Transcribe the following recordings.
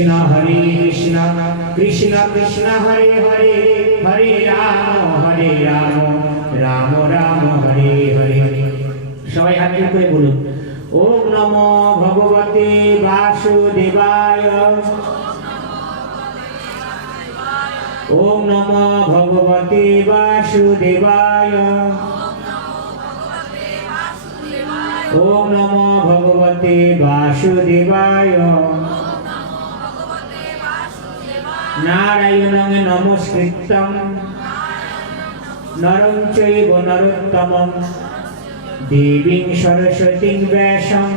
কৃষ্ণ কৃষ্ণ কৃষ্ণ হরে হরে হরে রাম রাম রাম হরে হরে। সবাই হাত জোড় করে বলুন, ওম নমো ভগবতে বাসুদেবায়, ওম নমো ভগবতে বাসুদেবায়, ওম নমো ভগবতে বাসুদেবায়। নারায়ণং নমস্কৃত্যং নরং চৈব নরোত্তমং দেবীং সরস্বতীং ব্যাসং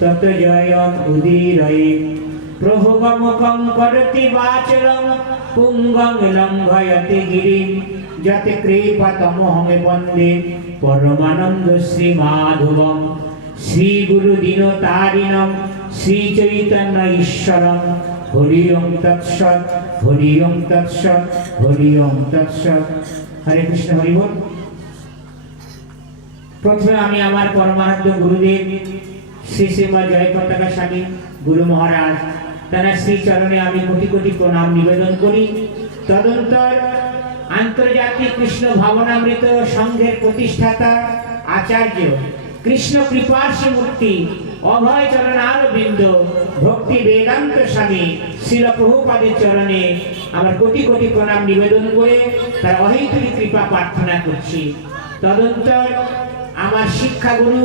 ততো জয়ং উদীরয়ে। প্রভুগমকং করতি বাচলং পুংগং লঙ্ঘয়তে গিরিং যতে কৃপতমহং বন্দে পরমানন্দ শ্রী মাধবং। শ্রী গুরু দীনতারিণং শ্রী চৈতন্য ঈশ্বরং। হরি ওম তৎসৎ, হরি ওম তৎসৎ, হরি ওম তৎসৎ। হরে কৃষ্ণ, হরি বল। প্রথমে আমি আমার পরমানন্দ গুরুদেব শ্রী শ্রীমৎ জয়পতাকা স্বামী গুরু মহারাজ তার শ্রী চরণে আমি কোটি কোটি প্রণাম নিবেদন করি। তদন্তর আন্তর্জাতিক কৃষ্ণ ভাবনামৃত সংঘের প্রতিষ্ঠাতা আচার্য কৃষ্ণ কৃপার্ষি মূর্তি অভয় চরণারবিন্দ ভক্তি বেদান্ত স্বামী শ্রীল প্রভুপাদের চরণে আমার কোটি কোটি প্রণাম নিবেদন করে তার অহেতুক কৃপা প্রার্থনা করছি। তদন্তর আমার শিক্ষাগুরু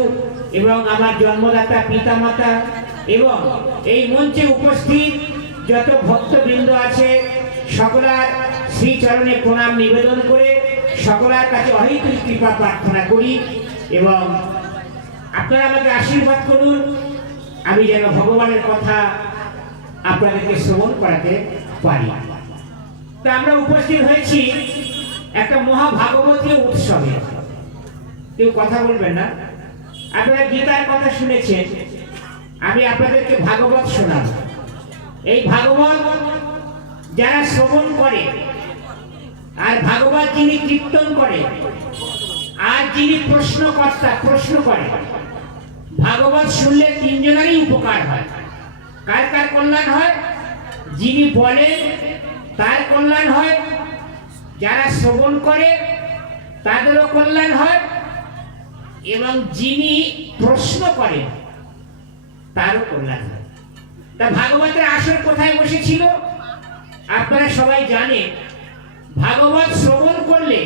এবং আমার জন্মদাতা পিতামাতা এবং এই মঞ্চে উপস্থিত যত ভক্তবৃন্দ আছে সকলার শ্রী চরণে প্রণাম নিবেদন করে সকলের কাছে অহেতুক কৃপা প্রার্থনা করি এবং আপনারা আমাকে আশীর্বাদ করুন আমি যেন ভগবানের কথা আপনাদেরকে শ্রবণ করাতে পারি। তা আমরা উপস্থিত হয়েছি একটা মহাভাগবতীয় উৎসবে। কেউ কথা বলবেন না? আপনারা গীতার কথা শুনেছেন, আমি আপনাদেরকে ভাগবত শোনাব। এই ভাগবত যারা শ্রবণ করে আর ভাগবত যিনি কীর্তন করে আর যিনি প্রশ্নকর্তা প্রশ্ন করে, ভাগবত শুনলে তিনজনেরই উপকার হয়। কার কার কল্যাণ হয়? যিনি বলেন তার কল্যাণ হয়, যারা শ্রবণ করে তাদেরও কল্যাণ হয় এবং যিনি প্রশ্ন করেন তারও কল্যাণ হয়। তা ভাগবতের আসর কোথায় বসেছিল আপনারা সবাই জানেন। ভাগবত শ্রবণ করলে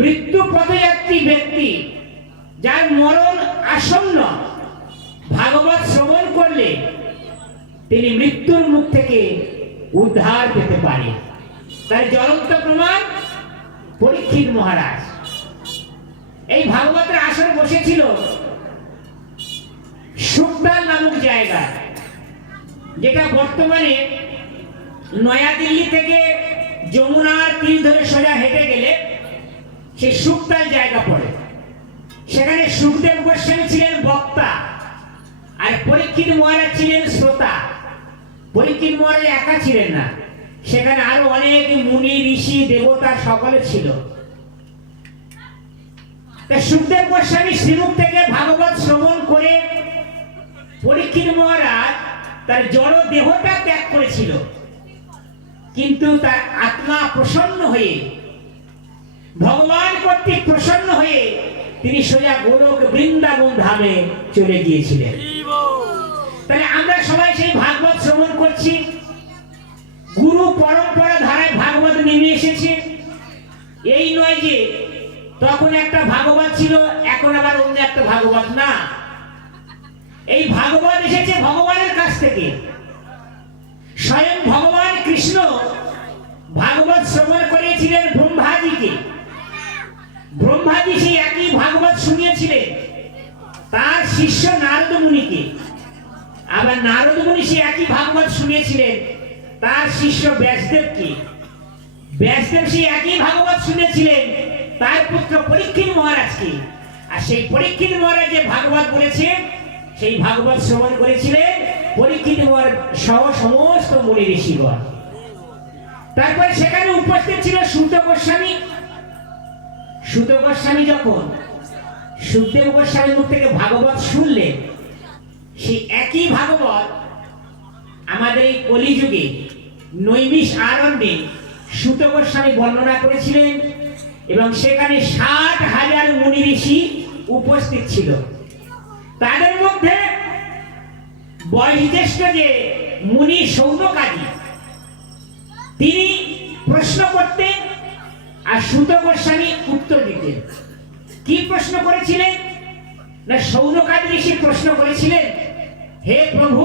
মৃত্যু পথযাত্রী ব্যক্তি যার মরণ আসন্ন, ভাগবত শ্রবণ করলে তিনি মৃত্যুর মুখ থেকে উদ্ধার পেতে পারে। তার জ্বলন্ত প্রমাণ পরীক্ষিত মহারাজ। এই ভাগবতের আসর বসেছিল সুখদাল নামক জায়গা, যেটা বর্তমানে নয়াদিল্লি থেকে যমুনার তীর ধরে সোজা হেঁটে গেলে সেই সুখদাল জায়গা পড়ে। সেখানে সুখদেব গোস্বামী ছিলেন বক্তা আর পরীক্ষিত মহারাজ ছিলেন শ্রোতা। পরীক্ষিত মহারাজ একা ছিলেন না, সেখানে আরো অনেক মুনি ঋষি দেবতা সকলে ছিল। সুখদেব গোস্বামী শ্রীমুখ থেকে ভাগবত শ্রবণ করে পরীক্ষিত মহারাজ তার জড় দেহটা ত্যাগ করেছিল, কিন্তু তার আত্মা প্রসন্ন হয়ে ভগবান কর্তৃক প্রসন্ন হয়ে তিনি সোজা গোলক বৃন্দাবন ধামে চলে গিয়েছিলেন। তাহলে আমরা সবাই সেই ভাগবত শ্রবণ করছি। গুরু পরম্পরা ধারায় ভাগবত নেমে এসেছে। এই নয় যে তখন একটা ভাগবত ছিল এখন আবার অন্য একটা ভাগবত না। এই ভাগবত এসেছে ভগবানের কাছ থেকে। স্বয়ং ভগবান কৃষ্ণ ভাগবত শ্রবণ করেছিলেন ব্রহ্মাজিকে। ব্রহ্মাজি সেই একই ভাগবত শুনিয়েছিলেন তার শিষ্য নারদ মুনিকে। আবার নারদ মুনি সেই একই ভাগবত শুনিয়েছিলেন তার শিষ্য ব্যাসদেবকে। ব্যাসদেব সেই একই ভাগবত শুনেছিলেন তার পুত্র পরীক্ষিত মহারাজকে। আর সেই পরীক্ষিত মহারাজ যে ভাগবত বলেছে সেই ভাগবত শ্রবণ করেছিলেন পরীক্ষিত মহারাজ সহ সমস্ত মুনি ঋষিগণ। তারপরে সেখানে উপস্থিত ছিল সুত গোস্বামী। সুত গোস্বামী যখন সুখদেব গোস্বামীর মুখ থেকে ভাগবত শুনলেন, সেই একই ভাগবত আমাদের এই কলিযুগে নৈমিষ আরণ্যে সুত গোস্বামী বর্ণনা করেছিলেন এবং সেখানে 60,000 মুনি ঋষি উপস্থিত ছিল। তাদের মধ্যে বয়োজ্যেষ্ঠ যে মুনি সৌনকাদি, তিনি প্রশ্ন করতেন আর সুত গোস্বামী উত্তর দিতেন। কি প্রশ্ন করেছিলেন না, সৌনকাদি ঋষি প্রশ্ন করেছিলেন, হে প্রভু,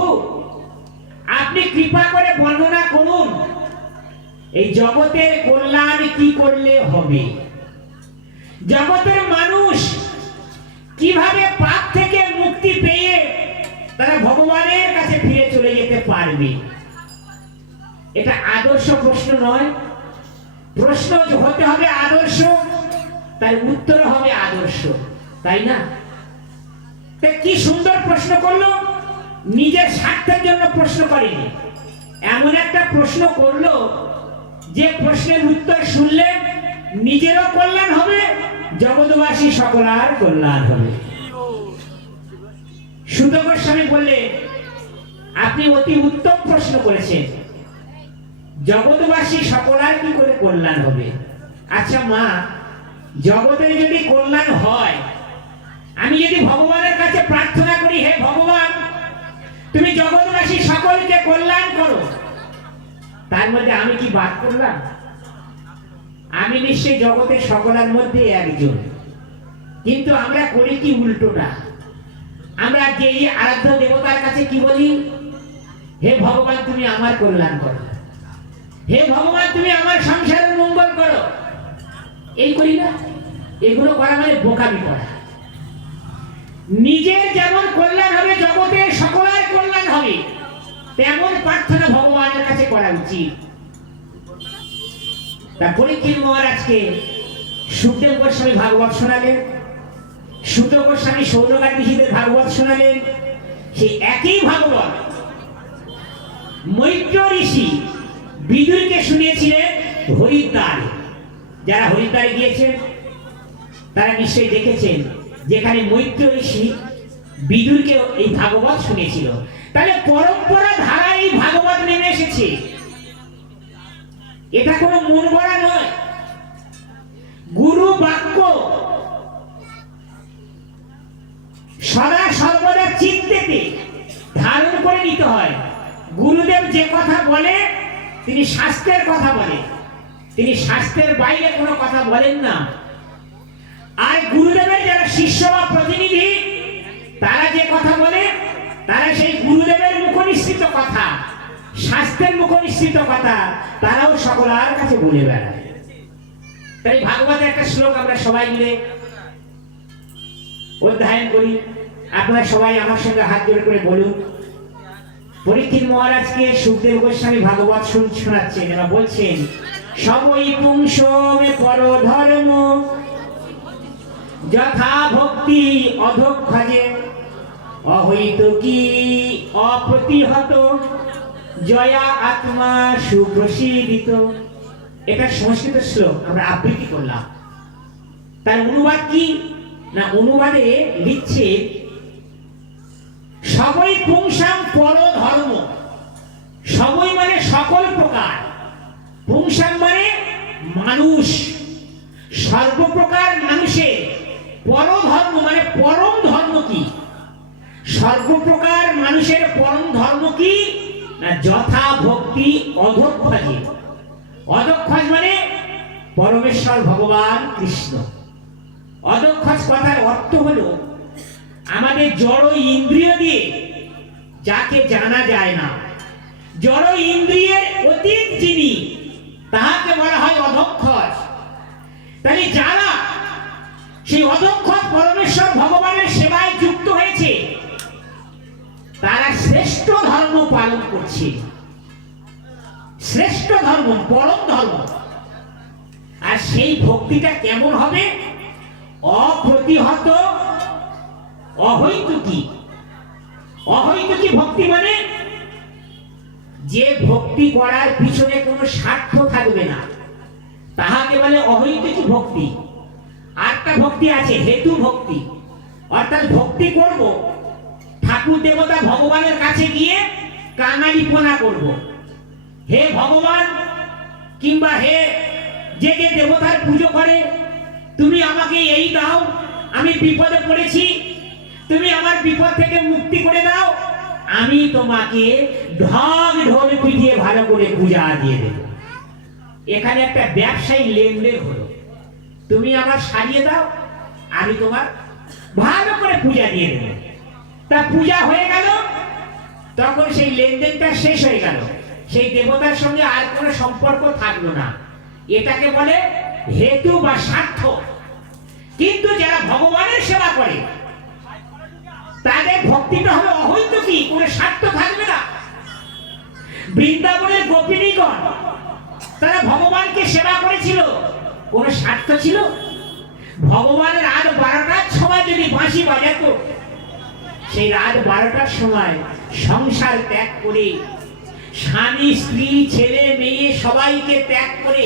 আপনি কৃপা করে বর্ণনা করুন এই জগতের কল্যাণ কি করলে হবে, জগতের মানুষ কিভাবে পাপ থেকে মুক্তি পেয়ে তারা ভগবানের কাছে ফিরে চলে যেতে পারবে। এটা আদর্শ প্রশ্ন নয়, প্রশ্ন হতে হবে আদর্শ, তার উত্তর হবে আদর্শ, তাই না? কি সুন্দর প্রশ্ন করলো, নিজের স্বার্থের জন্য প্রশ্ন করেনি, এমন একটা প্রশ্ন করলো যে প্রশ্নের উত্তর শুনলে নিজেরও কল্যাণ হবে, জগৎবাসী সকলার কল্যাণ হবে। সুত গোস্বামী বললে, আপনি অতি উত্তম প্রশ্ন করেছেন, জগৎবাসী সকলার কি করে কল্যাণ হবে? আচ্ছা মা, জগতের যদি কল্যাণ হয়, আমি যদি ভগবানের কাছে প্রার্থনা করি, হে ভগবান, তুমি জগৎবাসী সকলকে কল্যাণ করো, তার মধ্যে আমি কি বাদ করলাম? আমি নিশ্চয়ই জগতের সকলের মধ্যে একজন, কিন্তু আমরা করি কি উল্টোটা। আমরা যে আরাধ্য দেবতার কাছে কি বলি, হে ভগবান তুমি আমার কল্যাণ করো, হে ভগবান তুমি আমার সংসারের মঙ্গল করো, এই করি না? এগুলো করা মানে বোকামি করা। নিজের যেমন কল্যাণ হবে, জগতের সকলের কল্যাণ হবে, তেমন প্রার্থনা ভগবানের কাছে করা উচিত। তা পরীক্ষিত মহারাজকে সুখদেব গোস্বামী ভাগবত শোনালেন, সুত গোস্বামী সৌনকাদি ঋষিদের ভাগবত শোনালেন। সেই একই ভাগবত মৈত্র ঋষি বিদুরকে শুনিয়েছিলেন হরিদ্বারে। যারা হরিদ্বারে গিয়েছেন তারা নিশ্চয়ই দেখেছেন, যেখানে মৈত্র ঋষি বিদুরকে এই ভাগবত শুনেছিল। তাহলে পরম্পরা ধারা এই ভাগবত নেমে এসেছে, এটা কোনো মন গড়া নয়। গুরু বাক্য সদা সর্বদা চিত্তেতে ধারণ করে নিতে হয়। গুরুদেব যে কথা বলে তিনি শাস্ত্রের কথা বলে, তিনি শাস্ত্রের বাইরে কোনো কথা বলেন না। আর গুরুদেবের যারা শিষ্য বা প্রতিনিধি, তারা যে কথা বলে তারা সেই গুরুদেবের মুখনিসৃত কথা, শাস্ত্রের মুখনিসৃত কথা তারাও সকলের কাছে বলে বেড়ায়। তাই ভাগবতের একটা শ্লোক আমরা সবাই মিলে অধ্যয়ন করি। আপনারা সবাই আমার সঙ্গে হাত জোড় করে বলুন। পরীক্ষিত মহারাজকে সুখদেব গোস্বামী ভাগবত শোনাচ্ছেন এবং বলছেন, সবই পুংস মে পর ধর্ম যথা ভক্তি অধক্ষজে অহৈত কি অপ্রতিহত জয়া আত্মা সুপ্রসিদিত। এটা সংস্কৃত শ্লোক, আমরা আবৃত্তি করলাম। তার অনুবাদ কি না, অনুবাদে লিখছে, সবই পুংসাম পর ধর্ম। সবই মানে সকল প্রকার, পুংসাম মানে মানুষ, সর্বপ্রকার মানুষের পর ধর্ম মানে পরম ধর্ম কি? সর্বপ্রকার মানুষের পরম ধর্ম কি না, যথা ভক্তি অধক্ষজে। অধক্ষজ মানে পরমেশ্বর ভগবান কৃষ্ণ। অধক্ষজ কথার অর্থ হলো আমাদের জড় ইন্দ্রিয় দিয়ে যাকে জানা যায় না, জড় ইন্দ্রিয়ের অতীত যিনি, তাহাকে বলা হয় অধক্ষজ। তাই যারা সেই অধক্ষজ পরমেশ্বর ভগবানের সেবায় যুক্ত হয়েছে, তারা শ্রেষ্ঠ ধর্ম পালন করছে। শ্রেষ্ঠ ধর্ম, পরম ধর্ম। আর সেই ভক্তিটা কেমন হবে? অপ্রতিহত অহৈতুকী। অহৈতুকী ভক্তি মানে যে ভক্তি করার পিছনে কোনো স্বার্থ থাকবে না, তাহাকে বলে অহৈতুকী ভক্তি। আরেকটা ভক্তি আছে হেতু ভক্তি, অর্থাৎ ভক্তি করব ঠাকুর দেবতা ভগবানের কাছে গিয়ে কাঙালিপনা করব। হে ভগবান কিংবা হে যে যে দেবতার পুজো করে, তুমি আমাকে এই দাও, আমি বিপদে পড়েছি, তুমি আমার বিপদ থেকে মুক্তি করে দাও, আমি তোমাকে ঢাক ঢোল পিটিয়ে ভালো করে পূজা দিয়ে দেব। এখানে একটা ব্যবসায়ী লেনদেন হলো, তুমি আমার সারিয়ে দাও, আমি তোমার ভালো করে পূজা দিয়ে দেব। তা পূজা হয়ে গেল, তখন সেই লেনদেনটা শেষ হয়ে গেল, সেই দেবতার সঙ্গে আর কোনো সম্পর্ক থাকলো না। এটাকে বলে হেতু বা স্বার্থ। কিন্তু যারা ভগবানের সেবা করে তাদের ভক্তিটা হবে অহৈতুকী, কোনো স্বার্থ থাকবে না। বৃন্দাবনের গোপিনীগণ তারা ভগবানকে সেবা করেছিল, কোনো স্বার্থ ছিল? ভগবানের রাত 12টার সময় যদি বাঁশি বাজাতো, সেই রাত 12টার সময় সংসার ত্যাগ করে, স্বামী স্ত্রী ছেলে মেয়ে সবাইকে ত্যাগ করে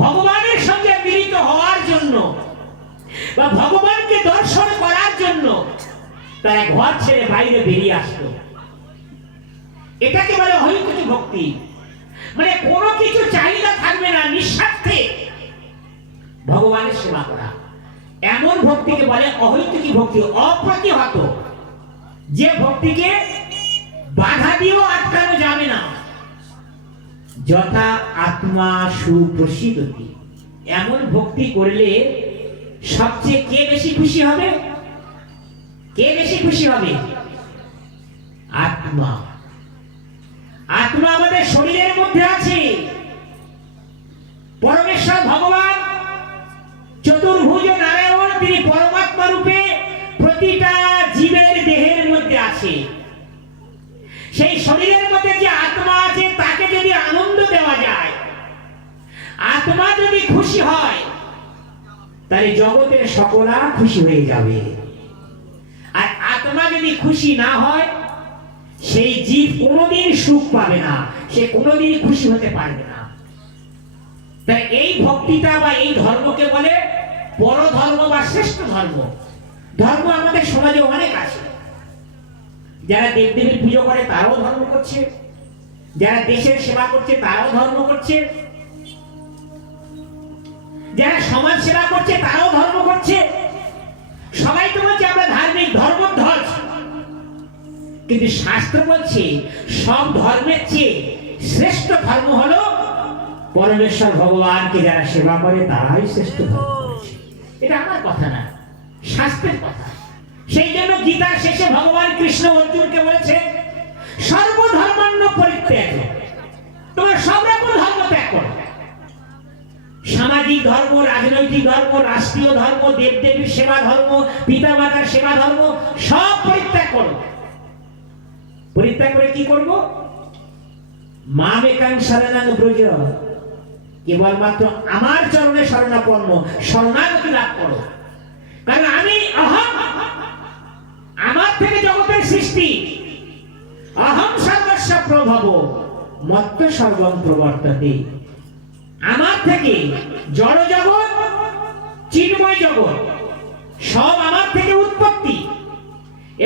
ভগবানের সঙ্গে মিলিত হওয়ার জন্য বা ভগবানকে দর্শন করার জন্য তারা ঘর ছেড়ে বাইরে বেরিয়ে আসতো। এটাকে বলে অহৈতুকী ভক্তি। মানে কোনো কিছু চাহিদা থাকবে না, নিঃস্বার্থে ভগবানের সেবা করা, এমন ভক্তিকে বলে অহৈতুকী ভক্তি। অপ্রতিহত, যে ভক্তিকে বাধা দিয়েও আটকানো যাবে না। যথা আত্মা সুপ্রসিদ্ধতি, এমন ভক্তি করলে সবচেয়ে কে বেশি খুশি হবে? কে বেশি খুশি হবে? আত্মা। আত্মা আমাদের শরীরের মধ্যে আছে। পরমেশ্বর ভগবান চতুর্ভুজ নারায়ণ, তিনি পরমাত্মা রূপে প্রতিটা জীবের দেহের মধ্যে আছে। সেই শরীরের মধ্যে যে আত্মা আছে তাকে যদি আনন্দ দেওয়া যায়, আত্মা যদি খুশি হয়, তাহলে জগতের সকলা খুশি হয়ে যাবে। আর আত্মা যদি খুশি না হয়, সেই জীব কোনোদিন সুখ পাবে না, সে কোনোদিন খুশি হতে পারবে না। তাই এই ভক্তিটা বা এই ধর্মকে বলে পরধর্ম বা শ্রেষ্ঠ ধর্ম। ধর্ম আমাদের সমাজে অনেক আছে। যারা দেবদেবীর পুজো করে তারাও ধর্ম করছে, যারা দেশের সেবা করছে তারাও ধর্ম করছে, যারা সমাজ সেবা করছে তারাও ধর্ম করছে। সবাই তো বলছে আমরা ধার্মিক, ধর্মধ্বজ। কিন্তু শাস্ত্র বলছে সব ধর্মের চেয়ে শ্রেষ্ঠ ধর্ম হলো পরমেশ্বর ভগবানকে যারা সেবা করে তারাই শ্রেষ্ঠ ধর্ম করেছে। এটা আমার কথা না, শাস্ত্রের কথা। সেই জন্য গীতার শেষে ভগবান কৃষ্ণ অর্জুনকে বলেছে সর্বধর্মান্য পরিত্যাগ, তোমরা সব রকম ধর্ম ত্যাগ করো। সামাজিক ধর্ম, রাজনৈতিক ধর্ম, রাষ্ট্রীয় ধর্ম, দেবদেবীর সেবা ধর্ম, পিতামাতার সেবা ধর্ম সব পরিত্যাগ করো। পরিত্যাগ করে কি করব? মামেকাং শরণাং ব্রজ, কেবলমাত্র আমার চরণে শরণাপন্ন, শরণাগতি লাভ করো। কারণ আমি অহম, আমার থেকে জগতের সৃষ্টি, অহম সর্বস্ব প্রভব মত্ত সর্বং প্রবর্ততে। আমার থেকে জড় জগৎ, চিন্ময় জগৎ সব আমার থেকে উৎপত্তি,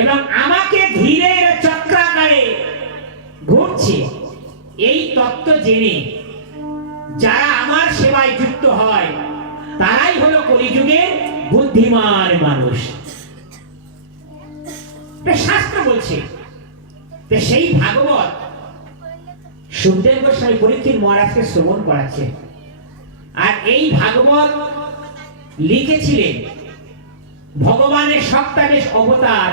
এবং আমাকে ধীরে চক্রাকারে ঘুরছে। এই তত্ত্ব জেনে যারা আমার সেবায় যুক্ত হয় তারাই হলো কলিযুগের বুদ্ধিমান মানুষ। শাস্ত্র বলছে। সেই ভাগবত সুখদেব গোস্বামী পরীক্ষিত মহারাজকে শ্রবণ করাচ্ছে। আর এই ভাগবত লিখেছিলেন ভগবানের সপ্তাদেশ অবতার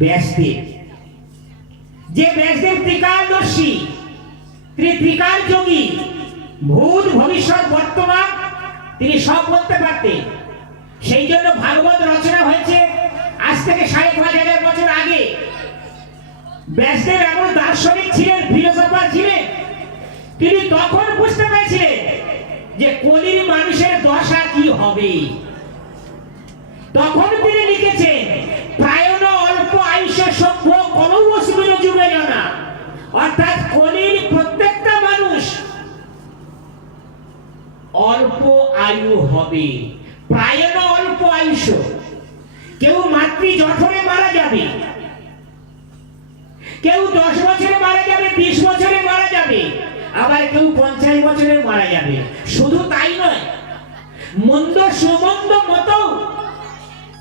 ব্যাসদেব। যে ব্যাসদেব ত্রিকালদর্শী, ত্রিকাল যোগী, ভূত ভবিষ্যৎ বর্তমান তিনি সব বলতে পারতেন। সেই জন্য ভাগবত রচনা হয়েছে আজ থেকে ৫,৫০০ বছর আগে। ব্যাসদেব এমন দার্শনিক ছিলেন, ফিলোসফার ছিলেন, তিনি তখন বুঝতে পেরেছিলেন যে কলির মানুষের দশা কি হবে। তখন তিনি লিখেছেন প্রায়ণ অল্প আয়ুষ সভ্য কোনো অসুবিধ যুগে জানা, অর্থাৎ কলির প্রত্যেকটা মানুষ অল্প আয়ু হবে, প্রায়ণ অল্প আয়ুষ। কেউ মাতৃ জঠরে মারা যাবে, আবার কেউ 50 বছরে মারা যাবে। শুধু তাই নয়, মন্দ সুমন্দ মতো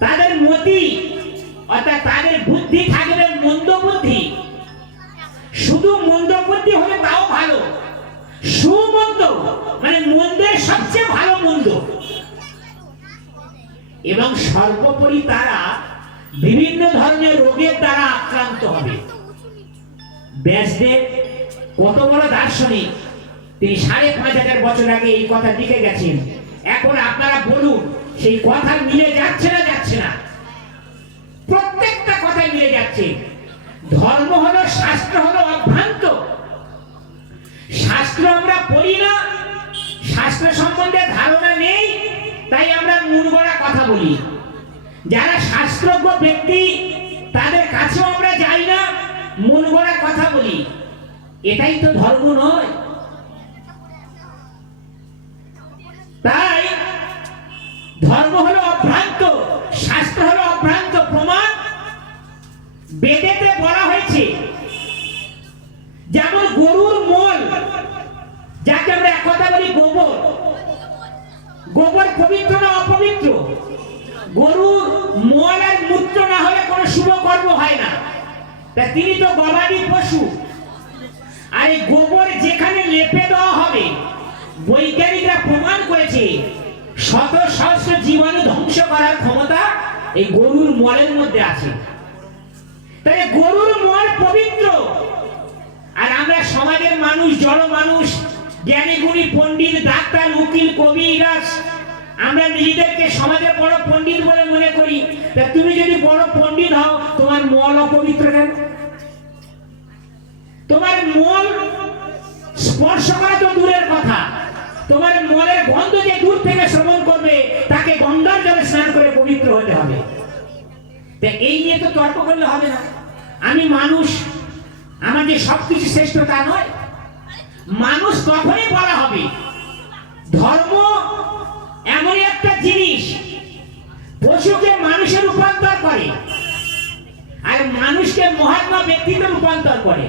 তাদের মতি অর্থাৎ তাদের বুদ্ধি থাকবে মন্দ বুদ্ধি। শুধু মন্দ বুদ্ধি হলে তাও ভালো, সুমন্দ মানে মন্দের সবচেয়ে ভালো মন্দ। এবং সর্বোপরি তারা বিভিন্ন ধরনের রোগের দ্বারা আক্রান্ত হবে। ব্যাসদেব কত বড় দার্শনিক, তিনি 5,500 বছর আগে এই কথা লিখে গেছেন। এখন আপনারা বলুন সেই কথা মিলে যাচ্ছে না? যাচ্ছে না। প্রত্যেকটা কথাই মিলে যাচ্ছে। ধর্ম হলো, শাস্ত্র হলো অভ্রান্ত। শাস্ত্র আমরা পড়ি না, শাস্ত্র সম্বন্ধে ধারণা নেই, তাই আমরা মন গড়া কথা বলি। যারা শাস্ত্রজ্ঞ ব্যক্তি তাদের কাছেও আমরা যাই না, মন গড়া কথা বলি। এটাই তো ধর্ম নয়। তাই ধর্ম হলো অভ্রান্ত, শাস্ত্র হলো অভ্রান্ত। প্রমাণ বেদেতে বলা হয়েছে, যেমন গরুর মল, যাকে আমরা এক কথা বলি গোবর, গোবর পবিত্র না অপবিত্র? গরুর মল আর মূত্র না হলে কোনো শুভ কর্ম হয় না। তা তিনি তো গবাদি পশু, আর এই গোবর যেখানে লেপে দেওয়া হবে, বৈজ্ঞানিকরা প্রমাণ করেছে শত সহস্র জীবাণু ধ্বংস করার ক্ষমতা এই গরুর মলের মধ্যে আছে। তাই গরুর মল পবিত্র। আর আমরা সমাজের মানুষ, জড় মানুষ, জ্ঞানী গুণী পণ্ডিত, ডাক্তার, উকিল, কবিরাজ, আমরা নিজেদেরকে সমাজের বড় পণ্ডিত বলে মনে করি। তা তুমি যদি বড় পণ্ডিত হও, তোমার মল অপবিত্র কেন? তোমার মল স্পর্শ করা তো দূরের কথা, তোমার মলের গন্ধ যে দূর থেকে শ্রবণ করবে তাকে গঙ্গার জলে স্নান করে পবিত্র হতে হবে। এই নিয়ে তো তর্ক করলে হবে না। আমি মানুষ, আমার যে সবকিছু শ্রেষ্ঠ তা নয়। মানুষ তখনই বলা হবে। ধর্ম এমন একটা জিনিস, পশুকে মানুষে রূপান্তর করে আর মানুষকে মহাত্মা ব্যক্তিতে রূপান্তর করে।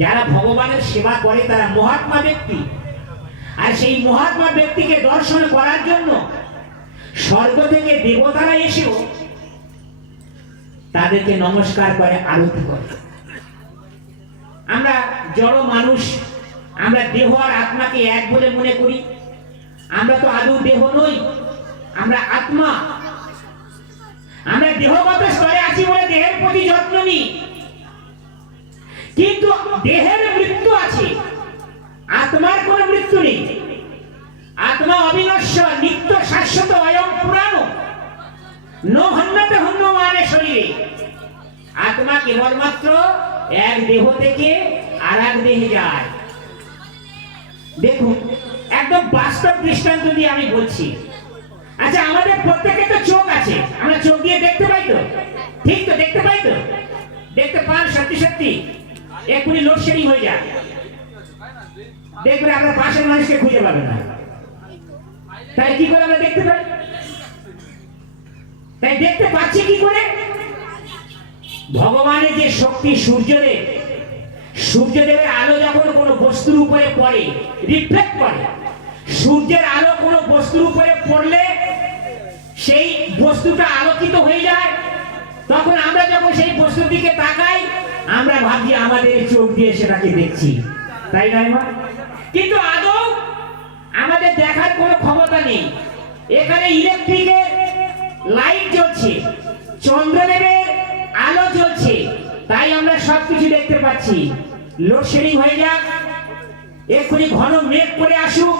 যারা ভগবানের সেবা করে তারা মহাত্মা ব্যক্তি। আর সেই মহাত্মা ব্যক্তিকে দর্শন করার জন্য স্বর্গ থেকে দেবতারা এসেও তাদেরকে নমস্কার করে, আরতি করে। আমরা জড় মানুষ, আমরা দেহ আর আত্মাকে এক বলে মনে করি। আমরা তো আদৌ দেহ নই, আমরা আত্মা। আমরা দেহগত স্তরে আছি বলে দেহের প্রতি যত্ন নিই, কিন্তু দেহের মৃত্যু আছে, আত্মার কোনো মৃত্যু নেই। আত্মা অবিনশ্বর, নিত্য, শাশ্বত, অয়ং পুরানো, ন হন্যতে হন্যমানে শরীরে। আত্মা কেবলমাত্র এক দেহ থেকে আর এক দেহে যায়। দেখুন, একদম বাস্তব দৃষ্টান্ত দিয়ে আমি বলছি। আচ্ছা, আমাদের প্রত্যেকের তো চোখ আছে, আমরা চোখ দিয়ে দেখতে পাই তো? ঠিক তো, দেখতে পাই তো? দেখতে পান? সত্যি সত্যি এক্ষুনি লোডশেডিং হয়ে যায়, দেখবে আমরা পাশের মানুষকে খুঁজে পাবে না। তাই কি করে আমরা দেখতে পাই? তাই দেখতে পাচ্ছি কি করে? ভগবানের যে শক্তি, সূর্যদেব, সূর্যদেবের আলো যখন কোনো বস্তুর উপরে পড়ে, রিফ্লেক্ট করে। সূর্যের আলো কোনো বস্তুর উপরে পড়লে সেই বস্তুটা আলোকিত হয়ে যায়। তখন আমরা যখন সেই বস্তুর দিকে তাকাই, আমরা ভাবি আমাদের চোখ দিয়ে সেটাকে দেখছি, তাই নয় মা? কিন্তু আদৌ আমাদের দেখার কোনো ক্ষমতা নেই। এখানে ইলেকট্রিকের লাইট জ্বলছে, চন্দ্রদেবের আলো জ্বলছে, তাই আমরা সবকিছু দেখতে পাচ্ছি। লোডশেডিং হয়ে যাক, এক্ষুনি ঘন মেঘ করে আসুক,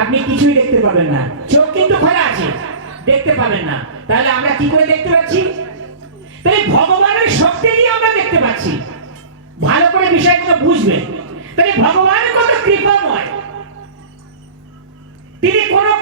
আপনি কিছুই দেখতে পাবেন না। চোখ কিন্তু খোলা আছে, দেখতে পাবেন না। তাহলে আমরা কি করে দেখতে পাচ্ছি? তাই ভগবানের শক্তি দিয়ে আমরা দেখতে পাচ্ছি। ভালো করে বিষয়গুলো বুঝবেন। তাই ভগবান কত কৃপাময়, তিনি কোনো